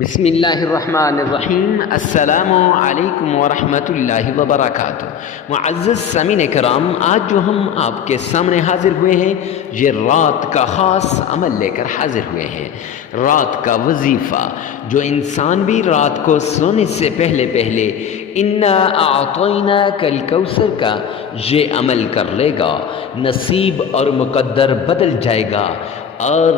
بسم اللہ الرحمن الرحیم۔ السلام علیکم ورحمۃ اللہ وبرکاتہ۔ معزز سامعین کرام، آج جو ہم آپ کے سامنے حاضر ہوئے ہیں یہ رات کا خاص عمل لے کر حاضر ہوئے ہیں، رات کا وظیفہ جو انسان بھی رات کو سونے سے پہلے انا اعطیناک الکوثر کا یہ عمل کر لے گا، نصیب اور مقدر بدل جائے گا، اور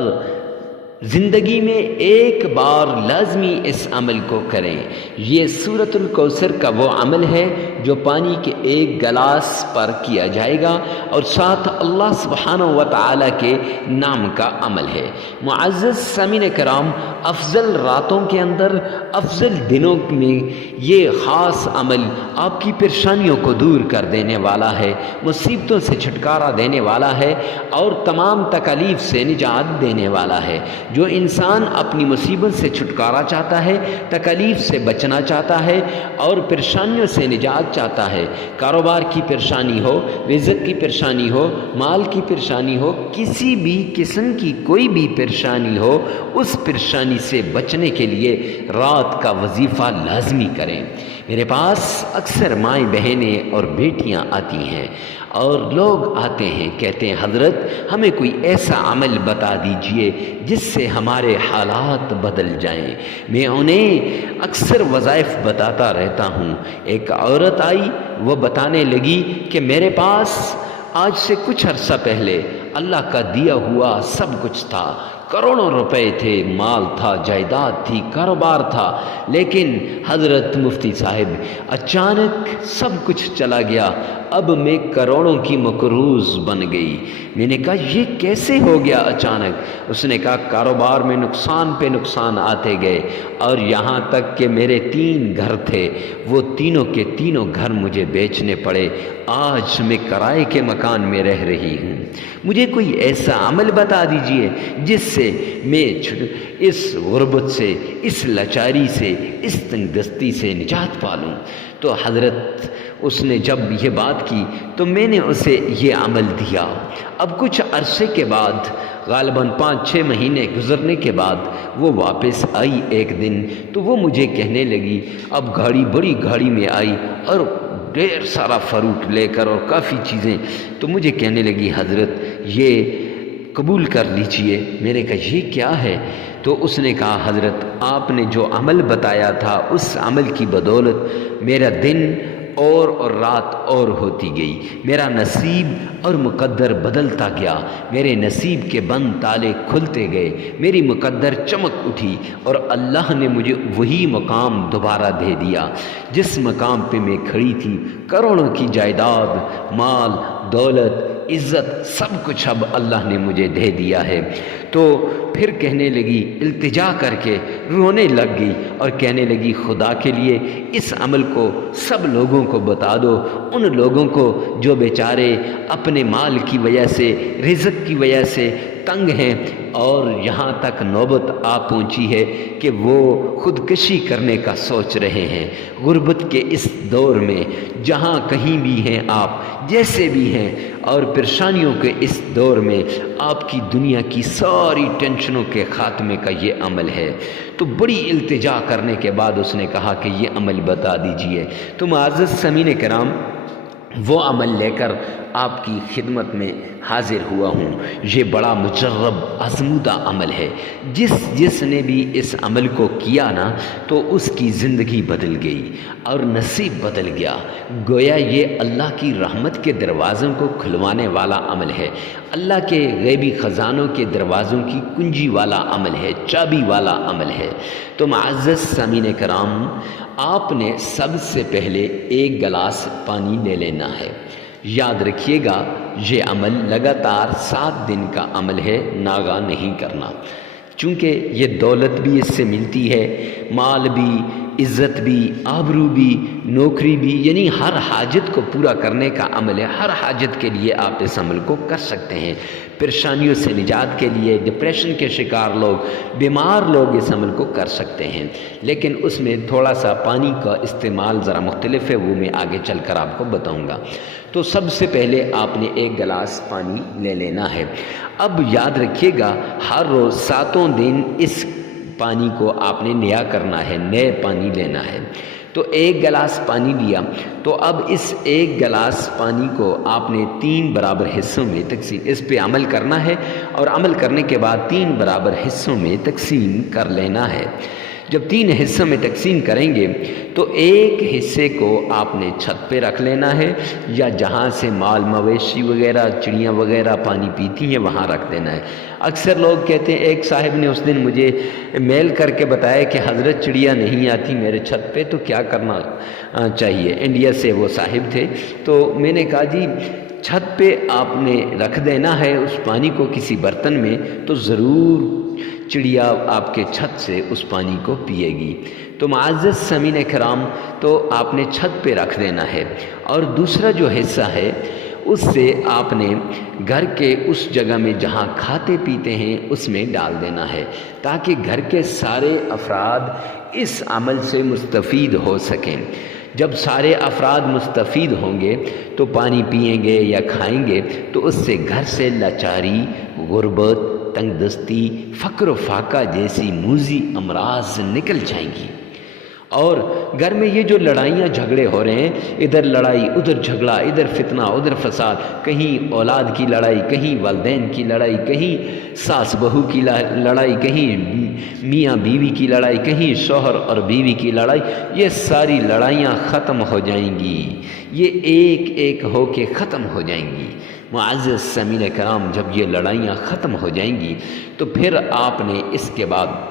زندگی میں ایک بار لازمی اس عمل کو کریں۔ یہ سورۃ الکوثر کا وہ عمل ہے جو پانی کے ایک گلاس پر کیا جائے گا اور ساتھ اللہ سبحانہ و تعالیٰ کے نام کا عمل ہے۔ معزز سامعین کرام، افضل راتوں کے اندر، افضل دنوں میں یہ خاص عمل آپ کی پریشانیوں کو دور کر دینے والا ہے، مصیبتوں سے چھٹکارا دینے والا ہے اور تمام تکالیف سے نجات دینے والا ہے۔ جو انسان اپنی مصیبت سے چھٹکارا چاہتا ہے، تکالیف سے بچنا چاہتا ہے اور پریشانیوں سے نجات چاہتا ہے، کاروبار کی پریشانی ہو، رزق کی پریشانی ہو، مال کی پریشانی ہو، کسی بھی قسم کی کوئی بھی پریشانی ہو، اس پریشانی سے بچنے کے لیے رات کا وظیفہ لازمی کریں۔ میرے پاس اکثر مائیں بہنیں اور بیٹیاں آتی ہیں اور لوگ آتے ہیں، کہتے ہیں حضرت ہمیں کوئی ایسا عمل بتا دیجئے جس سے ہمارے حالات بدل جائیں۔ میں انہیں اکثر وظائف بتاتا رہتا ہوں۔ ایک عورت آئی، وہ بتانے لگی کہ میرے پاس آج سے کچھ عرصہ پہلے اللہ کا دیا ہوا سب کچھ تھا، کروڑوں روپے تھے، مال تھا، جائیداد تھی، کاروبار تھا، لیکن حضرت مفتی صاحب اچانک سب کچھ چلا گیا، اب میں کروڑوں کی مقروض بن گئی۔ میں نے کہا یہ کیسے ہو گیا اچانک؟ اس نے کہا کاروبار میں نقصان پہ نقصان آتے گئے اور یہاں تک کہ میرے 3 گھر تھے، وہ تینوں کے تینوں گھر مجھے بیچنے پڑے، آج میں کرائے کے مکان میں رہ رہی ہوں۔ مجھے کوئی ایسا عمل بتا دیجئے جس سے میں اس غربت سے، اس لاچاری سے، اس تنگ دستی سے نجات پالوں۔ تو حضرت اس نے جب یہ بات کی تو میں نے اسے یہ عمل دیا۔ اب کچھ عرصے کے بعد، غالباً 5-6 مہینے گزرنے کے بعد وہ واپس آئی ایک دن، تو وہ مجھے کہنے لگی، اب بڑی گاڑی میں آئی اور ڈھیر سارا فروٹ لے کر اور کافی چیزیں، تو مجھے کہنے لگی حضرت یہ قبول کر لیجئے۔ میں نے کہا یہ کیا ہے؟ تو اس نے کہا حضرت آپ نے جو عمل بتایا تھا اس عمل کی بدولت میرا دن اور رات اور ہوتی گئی، میرا نصیب اور مقدر بدلتا گیا، میرے نصیب کے بند تالے کھلتے گئے، میری مقدر چمک اٹھی اور اللہ نے مجھے وہی مقام دوبارہ دے دیا جس مقام پہ میں کھڑی تھی۔ کروڑوں کی جائیداد، مال، دولت، عزت، سب کچھ اب اللہ نے مجھے دے دیا ہے۔ تو پھر کہنے لگی، التجا کر کے رونے لگ گئی اور کہنے لگی خدا کے لیے اس عمل کو سب لوگوں کو بتا دو، ان لوگوں کو جو بیچارے اپنے مال کی وجہ سے، رزق کی وجہ سے تنگ ہیں اور یہاں تک نوبت آ پہنچی ہے کہ وہ خودکشی کرنے کا سوچ رہے ہیں۔ غربت کے اس دور میں جہاں کہیں بھی ہیں، آپ جیسے بھی ہیں، اور پریشانیوں کے اس دور میں آپ کی دنیا کی ساری ٹینشنوں کے خاتمے کا یہ عمل ہے۔ تو بڑی التجا کرنے کے بعد اس نے کہا کہ یہ عمل بتا دیجئے۔ تو معزز سامعین کرام، وہ عمل لے کر آپ کی خدمت میں حاضر ہوا ہوں۔ یہ بڑا مجرب آزمودہ عمل ہے۔ جس نے بھی اس عمل کو کیا نا تو اس کی زندگی بدل گئی اور نصیب بدل گیا۔ گویا یہ اللہ کی رحمت کے دروازوں کو کھلوانے والا عمل ہے، اللہ کے غیبی خزانوں کے دروازوں کی کنجی والا عمل ہے، چابی والا عمل ہے۔ تو معزز سامعین کرام، آپ نے سب سے پہلے ایک گلاس پانی لے لینا ہے۔ یاد رکھیے گا یہ عمل لگاتار 7 دن کا عمل ہے، ناغہ نہیں کرنا، چونکہ یہ دولت بھی اس سے ملتی ہے، مال بھی، عزت بھی، آبرو بھی، نوکری بھی، یعنی ہر حاجت کو پورا کرنے کا عمل ہے۔ ہر حاجت کے لیے آپ اس عمل کو کر سکتے ہیں۔ پریشانیوں سے نجات کے لیے ڈپریشن کے شکار لوگ، بیمار لوگ اس عمل کو کر سکتے ہیں، لیکن اس میں تھوڑا سا پانی کا استعمال ذرا مختلف ہے، وہ میں آگے چل کر آپ کو بتاؤں گا۔ تو سب سے پہلے آپ نے ایک گلاس پانی لے لینا ہے۔ اب یاد رکھیے گا ہر روز 7 دن اس پانی کو آپ نے نیا کرنا ہے، نئے پانی لینا ہے۔ تو 1 گلاس پانی لیا، تو اب اس 1 گلاس پانی کو آپ نے 3 برابر حصوں میں تقسیم، اس پہ عمل کرنا ہے، اور عمل کرنے کے بعد 3 برابر حصوں میں تقسیم کر لینا ہے۔ جب 3 حصوں میں تقسیم کریں گے تو 1 حصے کو آپ نے چھت پہ رکھ لینا ہے، یا جہاں سے مال مویشی وغیرہ چڑیاں وغیرہ پانی پیتی ہیں وہاں رکھ دینا ہے۔ اکثر لوگ کہتے ہیں، ایک صاحب نے اس دن مجھے میل کر کے بتایا کہ حضرت چڑیا نہیں آتی میرے چھت پہ، تو کیا کرنا چاہیے؟ انڈیا سے وہ صاحب تھے، تو میں نے کہا جی چھت پہ آپ نے رکھ دینا ہے اس پانی کو کسی برتن میں، تو ضرور چڑیا آپ کے چھت سے اس پانی کو پیے گی۔ تو معزز سامعین کرام، تو آپ نے چھت پہ رکھ دینا ہے، اور دوسرا جو حصہ ہے اس سے آپ نے گھر کے اس جگہ میں جہاں کھاتے پیتے ہیں اس میں ڈال دینا ہے، تاکہ گھر کے سارے افراد اس عمل سے مستفید ہو سکیں۔ جب سارے افراد مستفید ہوں گے تو پانی پئیں گے یا کھائیں گے، تو اس سے گھر سے لاچاری، غربت، تنگ دستی، فقر و فاقہ جیسی موذی امراض نکل جائیں گی۔ اور گھر میں یہ جو لڑائیاں جھگڑے ہو رہے ہیں، ادھر لڑائی ادھر جھگڑا، ادھر فتنہ ادھر فساد، کہیں اولاد کی لڑائی، کہیں والدین کی لڑائی، کہیں ساس بہو کی لڑائی، کہیں میاں بیوی کی لڑائی، کہیں شوہر اور بیوی کی لڑائی، یہ ساری لڑائیاں ختم ہو جائیں گی، یہ ایک ایک ہو کے ختم ہو جائیں گی۔ معزز سامعین کرام، جب یہ لڑائیاں ختم ہو جائیں گی تو پھر آپ نے اس کے بعد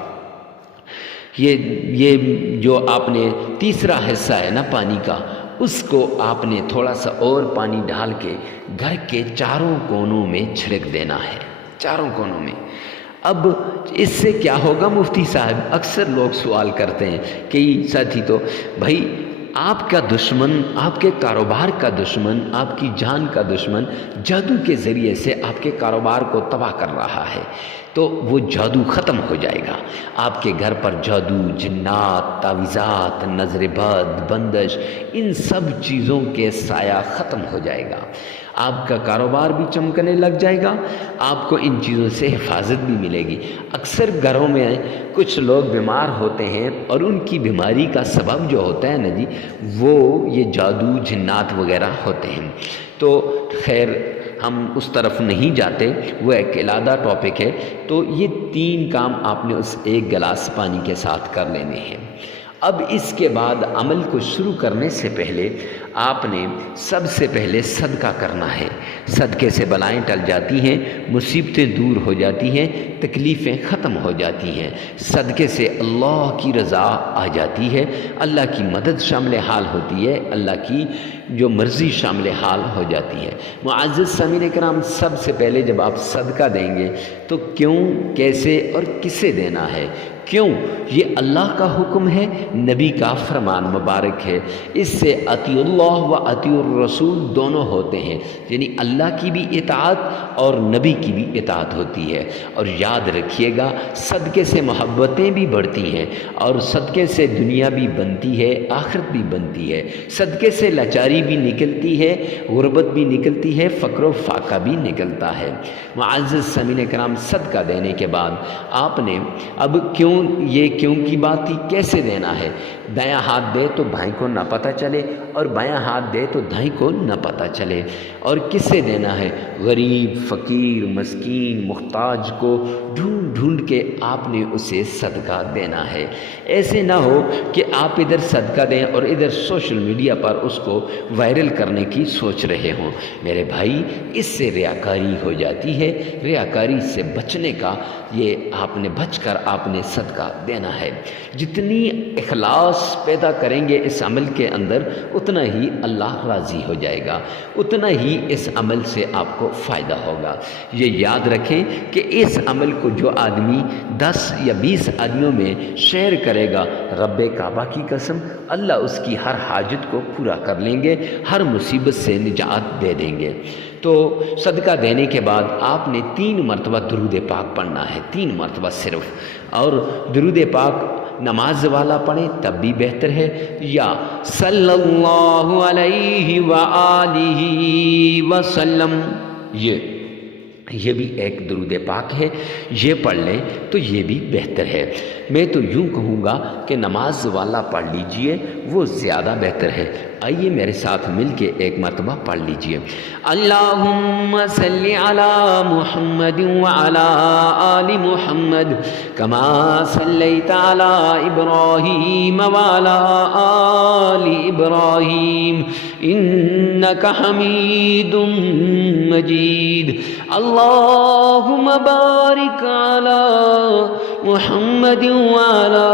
یہ جو آپ نے تیسرا حصہ ہے نا پانی کا، اس کو آپ نے تھوڑا سا اور پانی ڈال کے گھر کے چاروں کونوں میں چھڑک دینا ہے، چاروں کونوں میں۔ اب اس سے کیا ہوگا مفتی صاحب؟ اکثر لوگ سوال کرتے ہیں، کئی ساتھی تو بھائی آپ کا دشمن، آپ کے کاروبار کا دشمن، آپ کی جان کا دشمن جادو کے ذریعے سے آپ کے کاروبار کو تباہ کر رہا ہے، تو وہ جادو ختم ہو جائے گا۔ آپ کے گھر پر جادو، جنات، تعویذات، نظر بد، بندش، ان سب چیزوں کے سایہ ختم ہو جائے گا۔ آپ کا کاروبار بھی چمکنے لگ جائے گا، آپ کو ان چیزوں سے حفاظت بھی ملے گی۔ اکثر گھروں میں کچھ لوگ بیمار ہوتے ہیں، اور ان کی بیماری کا سبب جو ہوتا ہے نا جی، وہ یہ جادو، جنات وغیرہ ہوتے ہیں۔ تو خیر ہم اس طرف نہیں جاتے، وہ ایک علیحدہ ٹاپک ہے۔ تو یہ 3 کام آپ نے اس 1 گلاس پانی کے ساتھ کر لینے ہیں۔ اب اس کے بعد عمل کو شروع کرنے سے پہلے آپ نے سب سے پہلے صدقہ کرنا ہے۔ صدقے سے بلائیں ٹل جاتی ہیں، مصیبتیں دور ہو جاتی ہیں، تکلیفیں ختم ہو جاتی ہیں۔ صدقے سے اللہ کی رضا آ جاتی ہے، اللہ کی مدد شامل حال ہوتی ہے، اللہ کی جو مرضی شامل حال ہو جاتی ہے۔ معزز سامعین کرام، سب سے پہلے جب آپ صدقہ دیں گے تو کیوں، کیسے اور کسے دینا ہے؟ کیوں؟ یہ اللہ کا حکم ہے، نبی کا فرمان مبارک ہے۔ اس سے اطیع اللہ و اطیع الرسول دونوں ہوتے ہیں، یعنی اللہ کی بھی اطاعت اور نبی کی بھی اطاعت ہوتی ہے۔ اور یاد رکھیے گا، صدقے سے محبتیں بھی بڑھتی ہیں، اور صدقے سے دنیا بھی بنتی ہے، آخرت بھی بنتی ہے۔ صدقے سے لاچاری بھی نکلتی ہے، غربت بھی نکلتی ہے، فقر و فاقہ بھی نکلتا ہے۔ معزز سامعین کرام، صدقہ دینے کے بعد آپ نے اب کیوں، یہ کیوں کی بات تھی، کیسے دینا ہے؟ دایاں ہاتھ دے تو بھائی کو نہ پتہ چلے، اور بایاں ہاتھ دے تو دھائی کو نہ پتہ چلے۔ اور کس سے دینا ہے؟ غریب، فقیر، مسکین، محتاج کو ڈھونڈ ڈھونڈ کے آپ نے اسے صدقہ دینا ہے۔ ایسے نہ ہو کہ آپ ادھر صدقہ دیں اور ادھر سوشل میڈیا پر اس کو وائرل کرنے کی سوچ رہے ہوں۔ میرے بھائی، اس سے ریاکاری ہو جاتی ہے۔ ریاکاری سے بچنے کا یہ آپ نے بچ کر آپ نے صدقہ دینا ہے۔ جتنی اخلاص پیدا کریں گے اس عمل کے اندر، اتنا ہی اللہ راضی ہو جائے گا، اتنا ہی اس عمل سے آپ کو فائدہ ہوگا۔ یہ یاد رکھیں کہ اس عمل کو جو آدمی 10 یا 20 آدمیوں میں شیئر کرے گا، رب کعبہ کی قسم، اللہ اس کی ہر حاجت کو پورا کر لیں گے، ہر مصیبت سے نجات دے دیں گے۔ تو صدقہ دینے کے بعد آپ نے 3 مرتبہ درود پاک پڑھنا ہے، 3 مرتبہ صرف۔ اور درود پاک نماز والا پڑھیں تب بھی بہتر ہے، یا صلی اللہ علیہ وآلہ وسلم، یہ یہ بھی ایک درود پاک ہے، یہ پڑھ لیں تو یہ بھی بہتر ہے۔ میں تو یوں کہوں گا کہ نماز والا پڑھ لیجئے، وہ زیادہ بہتر ہے۔ آئیے میرے ساتھ مل کے ایک مرتبہ پڑھ لیجئے۔ اللہم صلی علی محمد وعلی آل محمد کما صلیت علی ابراہیم وعلی آل ابراہیم انک حمید مجید۔ اللہم بارک علی محمد وعلی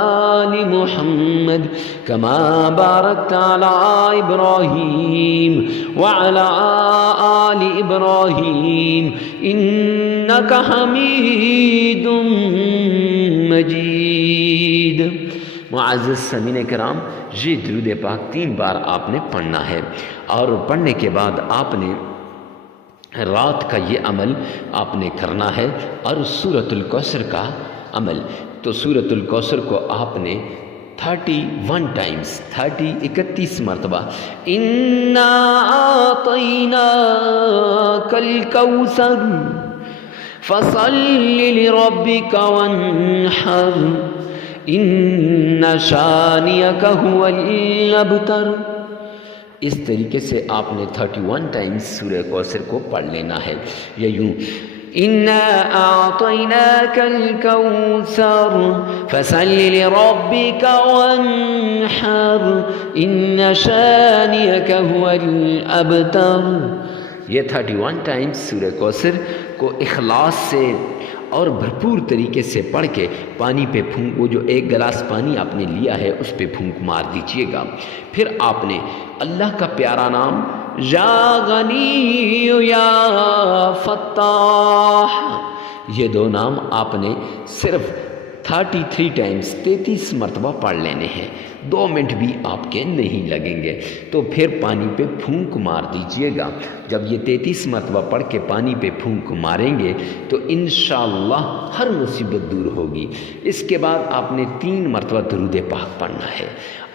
آل محمد کما بارکت علی ابراہیم وعلی آل ابراہیم انک حمید مجید۔ معزز سامعین کرام، یہ درود پاک 3 بار آپ نے پڑھنا ہے، اور پڑھنے کے بعد آپ نے رات کا یہ عمل آپ نے کرنا ہے، اور سورۃ الکوثر کا عمل، تو سورۃ الکوثر کو آپ نے 31 ٹائمز 31 مرتبہ انا اعطیناک الکوثر فصل لربک وانحر ان شانئک هو الابتر۔ اس طریقے سے آپ نے 31 ٹائمز سورہ کوثر کو پڑھ لینا ہے، یا یوں انا اعطیناک الکوثر فصل لربک وانحر ان شانئک هو الابتر۔ یہ 31 ٹائمز سورہ کوثر کو اخلاص سے اور بھرپور طریقے سے پڑھ کے پانی پہ پھونک، وہ جو 1 گلاس پانی آپ نے لیا ہے اس پہ پھونک مار دیجئے گا۔ پھر آپ نے اللہ کا پیارا نام یا غنی یا فتاح، یہ 2 نام آپ نے صرف 33 ٹائمز 33 مرتبہ پڑھ لینے ہیں، 2 منٹ بھی آپ کے نہیں لگیں گے۔ تو پھر پانی پہ پھونک مار دیجئے گا۔ جب یہ 33 مرتبہ پڑھ کے پانی پہ پھونک ماریں گے تو انشاءاللہ ہر مصیبت دور ہوگی۔ اس کے بعد آپ نے 3 مرتبہ درود پاک پڑھنا ہے،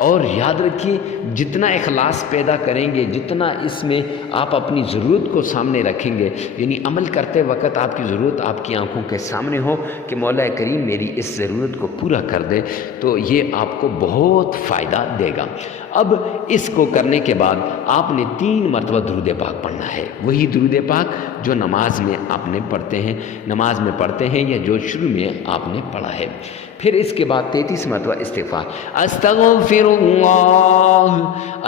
اور یاد رکھیے جتنا اخلاص پیدا کریں گے، جتنا اس میں آپ اپنی ضرورت کو سامنے رکھیں گے، یعنی عمل کرتے وقت آپ کی ضرورت آپ کی آنکھوں کے سامنے ہو کہ مولا کریم میری اس ضرورت کو پورا کر دے، تو یہ آپ کو بہت فائدہ دے گا۔ اب اس کو کرنے کے بعد آپ نے 3 مرتبہ درود پاک پڑھنا ہے، وہی درود پاک جو نماز میں آپ نے پڑھتے ہیں یا جو شروع میں آپ نے پڑھا ہے۔ پھر اس کے بعد 33 مرتبہ استغفار، استغفر اللہ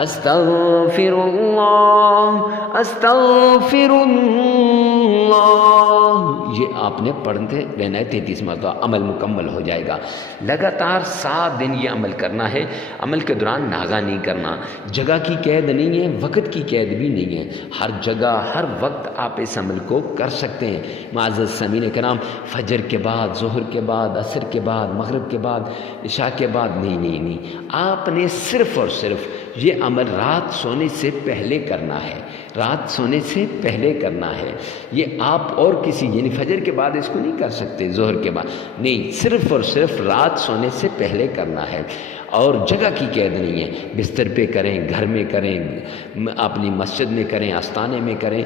استغفر اللہ استغفر اللہ، یہ آپ نے پڑھتے رہنا ہے 33 مرتبہ، عمل مکمل ہو جائے گا۔ لگاتار 7 دن یہ عمل کرنا ہے، عمل کے دوران ناغہ نہیں کرنا، جگہ کی قید نہیں ہے، وقت کی قید بھی نہیں ہے، ہر جگہ ہر وقت آپ اس عمل کو کر سکتے ہیں۔ معزز سامعین کرام، فجر کے بعد، ظہر کے بعد، عصر کے بعد، مغرب کے بعد، عشاء کے بعد نہیں، آپ نے صرف اور صرف یہ عمل رات سونے سے پہلے کرنا ہے، رات سونے سے پہلے کرنا ہے۔ یہ آپ اور کسی یعنی فجر کے بعد اس کو نہیں کر سکتے، ظہر کے بعد نہیں، صرف اور صرف رات سونے سے پہلے کرنا ہے، اور جگہ کی قید نہیں ہے، بستر پہ کریں، گھر میں کریں، اپنی مسجد میں کریں، آستانے میں کریں،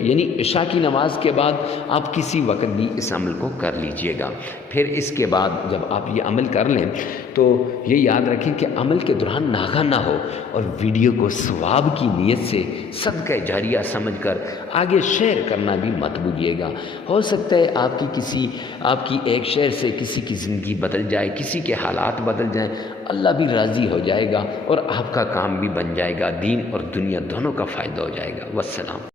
یعنی عشاء کی نماز کے بعد آپ کسی وقت بھی اس عمل کو کر لیجئے گا۔ پھر اس کے بعد جب آپ یہ عمل کر لیں تو یہ یاد رکھیں کہ عمل کے دوران ناغہ نہ ہو، اور ویڈیو کو ثواب کی نیت سے صدقہ جاریہ سمجھ کر آگے شیئر کرنا بھی مت بھولیے گا۔ ہو سکتا ہے آپ کی ایک شیئر سے کسی کی زندگی بدل جائے، کسی کے حالات بدل جائیں، اللہ بھی راضی ہو جائے گا اور آپ کا کام بھی بن جائے گا، دین اور دنیا دونوں کا فائدہ ہو جائے گا۔ والسلام۔